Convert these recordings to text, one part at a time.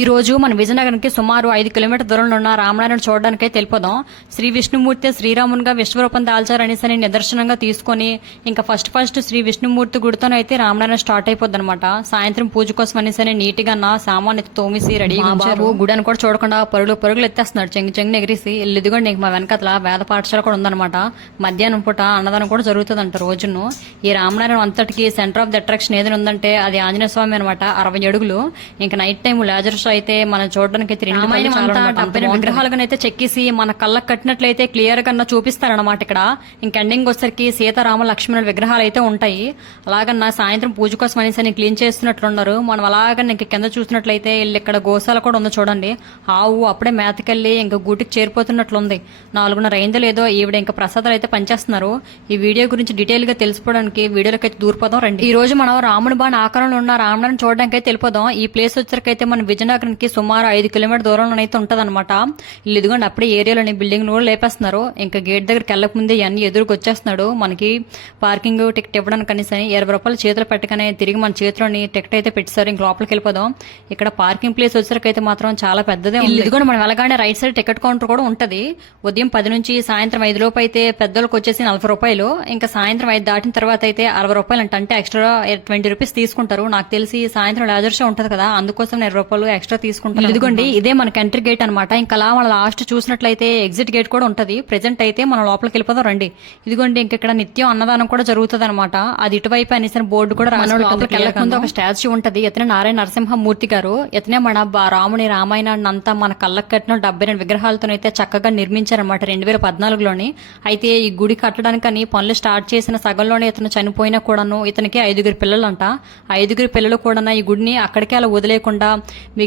ఈ రోజు మన విజయనగరంకి సుమారు ఐదు కిలోమీటర్ దూరంలో ఉన్న రామనారాయణ చూడడానికే తెలిపోదాం. శ్రీ విష్ణుమూర్తి శ్రీరామునిగా విశ్వరూపం దాల్చారనేసని నిదర్శనంగా తీసుకొని ఇంకా ఫస్ట్ ఫస్ట్ శ్రీ విష్ణుమూర్తి గుడితోనైతే రామనారాయణ స్టార్ట్ అయిపోద్ది అనమాట సాయంత్రం పూజ కోసం అనేసని నీట్గా నా సామాన్ తోమిసి రెడీగా బాబు గుడని కూడా చూడకుండా పరుగులు పరుగులు ఎత్తేస్తున్నాడు. చెంగి చెంగి ఎగిరిసి ఇదిగోండి ఇంక మా వెనకతల వేద పాఠశాల కూడా ఉందన్నమాట. మధ్యాహ్నం పూట అన్నదానం కూడా జరుగుతుందంట రోజును. ఈ రామనారాయణ అంతటికి సెంటర్ ఆఫ్ ద అట్రాక్షన్ ఏదైనా ఉందంటే అది ఆంజనేయ స్వామి అనమాట అరవై అడుగులు. ఇంకా నైట్ టైం లేజర్ షో అయితే మనం చూడడానికి అయితే విగ్రహాలుగా అయితే చెక్కేసి మన కళ్ళకు కట్టినట్లయితే క్లియర్గా చూపిస్తారన్నమాట ఇక్కడ. ఇంక ఎండింగ్ వచ్చేసరికి సీతారామ లక్ష్మణుల విగ్రహాలు అయితే ఉంటాయి. అలాగన్నా సాయంత్రం పూజ కోసం అనేసి క్లీన్ చేస్తున్నట్లున్నారు. మనం అలాగ ఇంక కింద చూసినట్లయితే వీళ్ళు ఇక్కడ గోశాల కూడా ఉంది చూడండి. ఆవు అప్పుడే మేతకెళ్ళి ఇంకా గూటికి చేరిపోతున్నట్లుంది. నాలుగున్నర అయిందో లేదో ఈవిడ ఇంకా ప్రసాదాలు అయితే పనిచేస్తున్నారు ఈ వీడియో గురించి డీటెయిల్గా తెలుసుకోవడానికి వీడియోలోకి అయితే దూరిపోదాం రండి. ఈ రోజు మనం రాముని బాణ ఆకారంలో ఉన్న రాముడిని చూడడానికి అయితే తెలిపోదాం ఈ ప్లేస్ వచ్చరికైతే మన విజయనగరానికి సుమారు ఐదు కిలోమీటర్ దూరంలో అయితే ఉంటదన్నమాట. ఇల్లు ఇదిగోండి అప్పుడే ఏరియాలోని బిల్డింగ్ కూడా లేపేస్తున్నారు. ఇంకా గేట్ దగ్గరికి వెళ్ళక ముందే ఇవన్నీ ఎదురుకు వచ్చేస్తున్నాడు మనకి పార్కింగ్ టికెట్ ఇవ్వడానికి కనీసం ఇరవై రూపాయలు చేతులు పెట్టగానే తిరిగి మన చేతిలోని టికెట్ అయితే పెట్టారు ఇంక లోపలికి వెళ్ళిపోదాం. ఇక్కడ పార్కింగ్ ప్లేస్ వచ్చేసరికి మాత్రం చాలా పెద్దదే ఉంది. ఇదిగోండి మనం వెళ్ళగానే రైట్ సైడ్ టికెట్ కౌంటర్ కూడా ఉంటది. ఉదయం పది నుంచి సాయంత్రం ఐదు లోపు అయితే పెద్దలకు వచ్చేసి నలభై రూపాయలు. ఇంకా సాయంత్రం ఐదు దాటిన తర్వాత అయితే అరవై రూపాయలు అంట ఎక్స్ట్రా ట్వంటీ రూపీస్ తీసుకుంటారు. నాకు తెలిసి సాయంత్రం లేజర్ షో ఉంటది కదా అందుకోసం ఇరవై రూపాయలు ఎక్స్ట్రా తీసుకుంటాను ఇదిగోండి ఇదే మనకి ఎంట్రీ గేట్ అనమాట ఇంకా అలా మన లాస్ట్ చూసినట్లయితే ఎగ్జిట్ గేట్ కూడా ఉంటది. ప్రెజెంట్ అయితే మనం లోపలికి వెళ్ళిపోదాం రండి. ఇదిగోండి ఇంక ఇక్కడ నిత్యం అన్నదానం కూడా జరుగుతుంది అనమాట అది ఇటువైపు అనేసి బోర్డు కూడా లోపలికి ఒక స్టాచ్యూ ఉంటది. ఇతనే నారాయణ నరసింహమూర్తి గారు ఇతనే మన రాముని రామాయణాన్ని అంతా మన కళ్ళకు కట్టిన డెబ్బై రెండు విగ్రహాలతోనైతే చక్కగా నిర్మించారనమాట రెండు వేల పద్నాలుగులోని. అయితే ఈ గుడి కట్టడానికని పనులు స్టార్ట్ చేసిన సగంలోనే ఇతను చనిపోయినా కూడాను ఇతనికి ఐదుగురు పిల్లలంట. ఆ ఐదుగురు పిల్లలు కూడా ఈ గుడిని అక్కడికే అలా వదిలేకుండా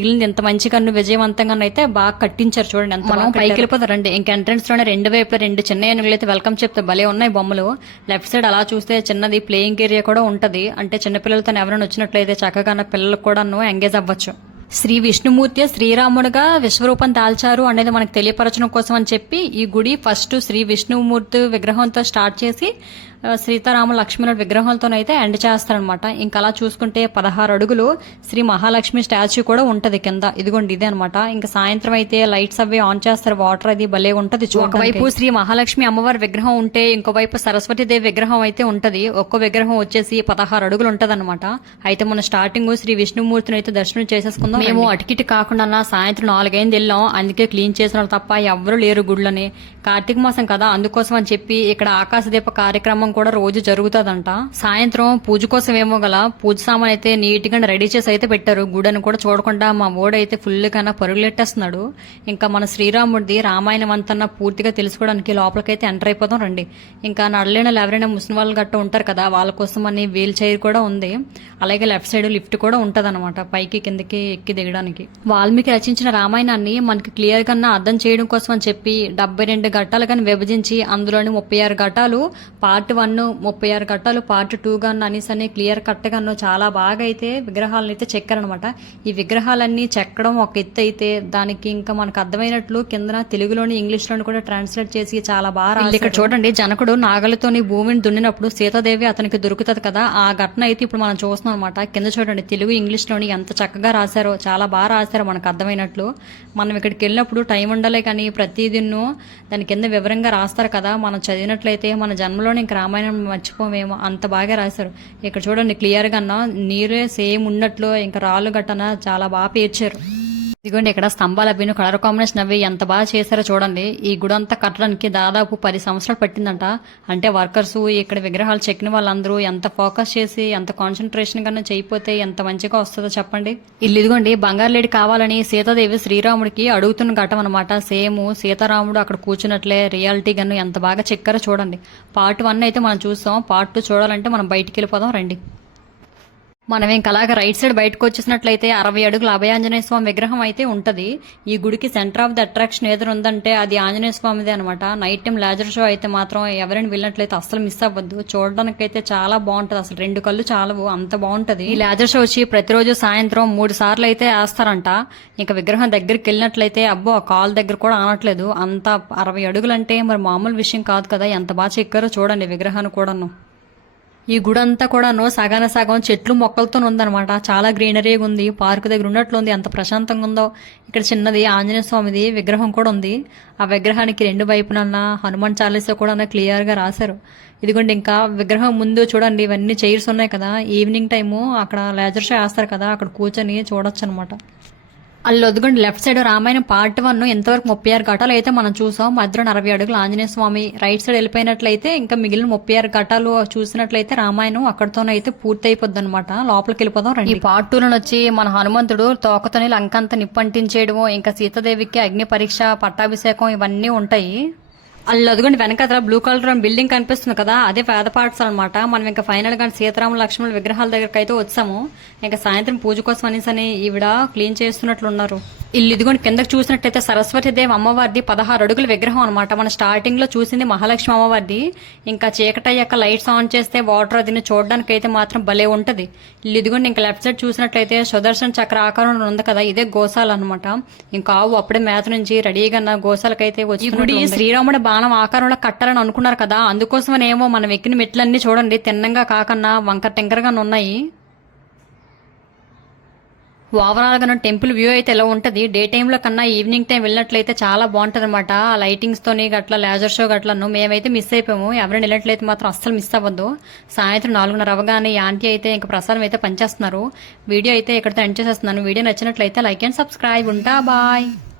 మిగిలింది ఎంత మంచిగా విజయవంతంగా అయితే బాగా కట్టించారు చూడండి ఎంత మనం పైకి వెళ్ళిపోతారండి ఇంక ఎంట్రన్స్లోనే రెండు వైపులా రెండు చిన్న ఏనుగులు అయితే వెల్కమ్ చెప్తే భలే ఉన్నాయి బొమ్మలు. లెఫ్ట్ సైడ్ అలా చూస్తే చిన్నది ప్లేయింగ్ ఏరియా కూడా ఉంటది. అంటే చిన్న పిల్లలతో ఎవరైనా వచ్చినట్లయితే చక్కగా పిల్లలకు కూడాను ఎంగేజ్ అవ్వచ్చు. శ్రీ విష్ణుమూర్తి శ్రీరాముడుగా విశ్వరూపం దాల్చారు అనేది మనకు తెలియపరచడం కోసం అని చెప్పి ఈ గుడి ఫస్ట్ శ్రీ విష్ణుమూర్తి విగ్రహంతో స్టార్ట్ చేసి సీతారామ లక్ష్మణుడు విగ్రహంతోనైతే ఎండ్ చేస్తారనమాట ఇంకా అలా చూసుకుంటే పదహారు అడుగులు శ్రీ మహాలక్ష్మి స్టాచ్యూ కూడా ఉంటది కింద. ఇదిగోండి ఇదే అనమాట ఇంకా సాయంత్రం అయితే లైట్స్ అవి ఆన్ చేస్తారు వాటర్ అది భలే ఉంటది ఒకవైపు శ్రీ మహాలక్ష్మి అమ్మవారి విగ్రహం ఉంటే ఇంకోవైపు సరస్వతీదేవి విగ్రహం అయితే ఉంటది. ఒక్కో విగ్రహం వచ్చేసి పదహారు అడుగులు ఉంటది అయితే మన స్టార్టింగ్ శ్రీ విష్ణుమూర్తిని అయితే దర్శనం చేసేసుకుందాం. మేము అటుకిటి కాకుండా సాయంత్రం నాలుగైంది వెళ్ళాం. అందుకే క్లీన్ చేసిన తప్ప ఎవ్వరు లేరు గుళ్ళని. కార్తీక మాసం కదా అందుకోసం అని చెప్పి ఇక్కడ ఆకాశదీప కార్యక్రమం కూడా రోజు జరుగుతుందంట. సాయంత్రం పూజ కోసం ఏమో గల పూజ సామాన్ అయితే నీట్గా రెడీ చేసి అయితే పెట్టారు. గుడని కూడా చూడకుండా మా ఓడైతే ఫుల్గా పరుగులెట్టేస్తున్నాడు. ఇంకా మన శ్రీరాముడిది రామాయణం అంతన్నా పూర్తిగా తెలుసుకోవడానికి లోపలికైతే ఎంటర్ అయిపోతాం రండి. ఇంకా నడలేని వాళ్ళు ఎవరైనా ముస్లిం వాళ్ళు గట్ట ఉంటారు కదా వాళ్ళ కోసం అని వీల్ చైర్ కూడా ఉంది. అలాగే లెఫ్ట్ సైడ్ లిఫ్ట్ కూడా ఉంటది పైకి కిందకి ఎక్కి దిగడానికి. వాల్మీకి రచించిన రామాయణాన్ని మనకి క్లియర్గా అర్థం చేయడం కోసం అని చెప్పి డెబ్బై రెండు ఘట్టాలు కానీ విభజించి అందులోని ముప్పై ఆరు ఘట్టాలు పార్ట్ వన్ ముప్పై ఆరు ఘట్టాలు పార్ట్ టూ గాను అనేసి అని క్లియర్ కట్ గాను చాలా బాగా అయితే విగ్రహాలను అయితే చెక్కారనమాట ఈ విగ్రహాలన్నీ చెక్కడం ఒక ఎత్తు అయితే దానికి ఇంకా మనకు అర్థమైనట్లు కింద తెలుగులోని ఇంగ్లీష్లోని కూడా ట్రాన్స్లేట్ చేసి చాలా బాగా. ఇక్కడ చూడండి జనకుడు నాగలతోని భూమిని దున్నినప్పుడు సీతాదేవి అతనికి దొరుకుతుంది కదా. ఆ ఘటన అయితే ఇప్పుడు మనం చూస్తున్నాం అనమాట కింద చూడండి తెలుగు ఇంగ్లీష్లోని ఎంత చక్కగా రాశారో. చాలా బాగా రాశారు మనకు అర్థమైనట్లు. మనం ఇక్కడికి వెళ్ళినప్పుడు టైం ఉండాలి కానీ ప్రతిదిన్ను దాని కింద వివరంగా రాస్తారు కదా. మనం చదివినట్లయితే మన జన్మలోని ఇంక రామాయణం మర్చిపోమేమో అంత బాగా రాశారు. ఇక్కడ చూడండి క్లియర్గా అన్న నీరే సేమ్ ఉన్నట్లు ఇంకా రాళ్ళు గట్టన చాలా బాగా పేర్చారు. ఇదిగోండి ఇక్కడ స్తంభాలు అవి కలర్ కాంబినేషన్ అవి ఎంత బాగా చేశారో చూడండి. ఈ గుడి అంతా కట్టడానికి దాదాపు పది సంవత్సరాలు పట్టిందంట. అంటే వర్కర్స్ ఇక్కడ విగ్రహాలు చెక్కిన వాళ్ళందరూ ఎంత ఫోకస్ చేసి ఎంత కాన్సన్ట్రేషన్ కన్నా చేయకపోతే ఎంత మంచిగా వస్తుందో చెప్పండి. ఇల్లు ఇదిగోండి బంగారు లేడి కావాలని సీతాదేవి శ్రీరాముడికి అడుగుతున్న ఘటం అనమాట సేమ్ సీతారాముడు అక్కడ కూర్చున్నట్లే రియాలిటీ గన్ను ఎంత బాగా చెక్కారో చూడండి. పార్ట్ వన్ అయితే మనం చూస్తాం. పార్ట్ టూ చూడాలంటే మనం బయటికి వెళ్ళిపోదాం రండి. మనం ఇంకా అలాగ రైట్ సైడ్ బయటకు వచ్చేసినట్లయితే అరవై అడుగుల అభయాంజనేయ స్వామి విగ్రహం అయితే ఉంటది. ఈ గుడికి సెంటర్ ఆఫ్ ద అట్రాక్షన్ ఏదో ఉందంటే అది ఆంజనేయ స్వామిదే అనమాట నైట్ టైం లేజర్ షో అయితే మాత్రం ఎవరైనా వెళ్ళినట్లయితే అసలు మిస్ అవ్వద్దు. చూడడానికి అయితే చాలా బాగుంటది. అసలు రెండు కళ్ళు చాలవు. అంత బాగుంటది. ఈ లేజర్ షో వచ్చి ప్రతిరోజు సాయంత్రం మూడు సార్లు అయితే వేస్తారంట. ఇంకా విగ్రహం దగ్గరికి వెళ్ళినట్లయితే అబ్బో ఆ కాల్ దగ్గర కూడా ఆనట్లేదు. అంత అరవై అడుగులంటే మరి మామూలు విషయం కాదు కదా. ఎంత బాగా చెక్కారో చూడండి విగ్రహాన్ని కూడాను. ఈ గుడి అంతా కూడాను సగాన సగం చెట్లు మొక్కలతో ఉందన్నమాట. చాలా గ్రీనరీగా ఉంది. పార్క్ దగ్గర ఉన్నట్లు ఉంది. ఎంత ప్రశాంతంగా ఉందో. ఇక్కడ చిన్నది ఆంజనేయ స్వామిది విగ్రహం కూడా ఉంది. ఆ విగ్రహానికి రెండు వైపునన్న హనుమాన్ చాలీసా కూడా క్లియర్గా రాశారు. ఇదిగోండి ఇంకా విగ్రహం ముందు చూడండి. ఇవన్నీ చైర్స్ ఉన్నాయి కదా. ఈవినింగ్ టైము అక్కడ లేజర్ షో వేస్తారు కదా. అక్కడ కూర్చొని చూడొచ్చు అనమాట అల్లు వద్దుకోండి left side Ramayanam part one ఎంతవరకు ముప్పై ఆరు ఘటాలు అయితే మనం చూసాం. మధ్యలో నలభై అడుగులు ఆంజనేయ స్వామి రైట్ సైడ్ వెళ్ళిపోయినట్లయితే ఇంకా మిగిలిన ముప్పై ఆరు ఘటాలు చూసినట్లయితే రామాయణం అక్కడితోనైతే పూర్తి అయిపోద్ది అనమాట లోపలికి వెళ్ళిపోదాం రండి. ఈ పార్ట్ టూ వచ్చి మన హనుమంతుడు తోకతోనే లంకంత నిప్పంటించేయడము ఇంకా సీతాదేవికి అగ్ని పరీక్ష పట్టాభిషేకం ఇవన్నీ ఉంటాయి. అల్లు అదిగోండి వెనకాల బ్లూ కలర్ బిల్డింగ్ కనిపిస్తుంది కదా అదే పేద పార్ట్స్ అనమాట మనం ఇంకా ఫైనల్గా సీతారామ లక్ష్మణుల విగ్రహాల దగ్గరకైతే అయితే వచ్చాము. ఇంకా సాయంత్రం పూజ కోసం అనేసి అని ఈవిడ క్లీన్ చేస్తున్నట్లు ఉన్నారు ఇల్లు ఇదిగోండి కిందకి చూసినట్టయితే సరస్వతీదేవి అమ్మవారిది పదహారు అడుగుల విగ్రహం అనమాట మన స్టార్టింగ్లో చూసింది మహాలక్ష్మి అమ్మవారిది. ఇంకా చీకటయ్యాక లైట్స్ ఆన్ చేస్తే వాటర్ అది చూడడానికి అయితే మాత్రం భలే ఉంటది. ఇల్లు ఇదిగోండి ఇంకా లెఫ్ట్ సైడ్ చూసినట్లయితే సుదర్శన్ చక్ర ఆకారంలో ఉంది కదా ఇదే గోశాల అనమాట ఇంకా ఆవు అప్పుడే మేత నుంచి రెడీగా నా గోశాలకైతే వచ్చి గుడి శ్రీరాముడి బాణం ఆకారంలో కట్టాలని అనుకున్నారు కదా అందుకోసమనేమో మనం ఎక్కిన మెట్లన్నీ చూడండి తిన్నంగా కాకన్నా వంకర టెంకరగా ఉన్నాయి. ఓవరాల్గా టెంపుల్ వ్యూ అయితే ఎలా ఉంటది? డే టైమ్లో కన్నా ఈవినింగ్ టైం వెళ్ళినట్లయితే చాలా బాగుంటది అనమాట లైటింగ్స్ తోని గట్లా లేజర్ షో గట్లను మేమైతే మిస్ అయిపోయాము. ఎవరైనా వెళ్ళినట్లయితే మాత్రం అస్సలు మిస్ అవ్వద్దు. సాయంత్రం నాలుగున్నర అవగానే ఆంటీ అయితే ఇంకా ప్రసాదం అయితే పనిచేస్తున్నారు వీడియో అయితే ఇక్కడితో ఎండ్ చేసేస్తున్నాను. వీడియో నచ్చినట్లయితే లైక్ అండ్ సబ్స్క్రైబ్. ఉంటా బాయ్.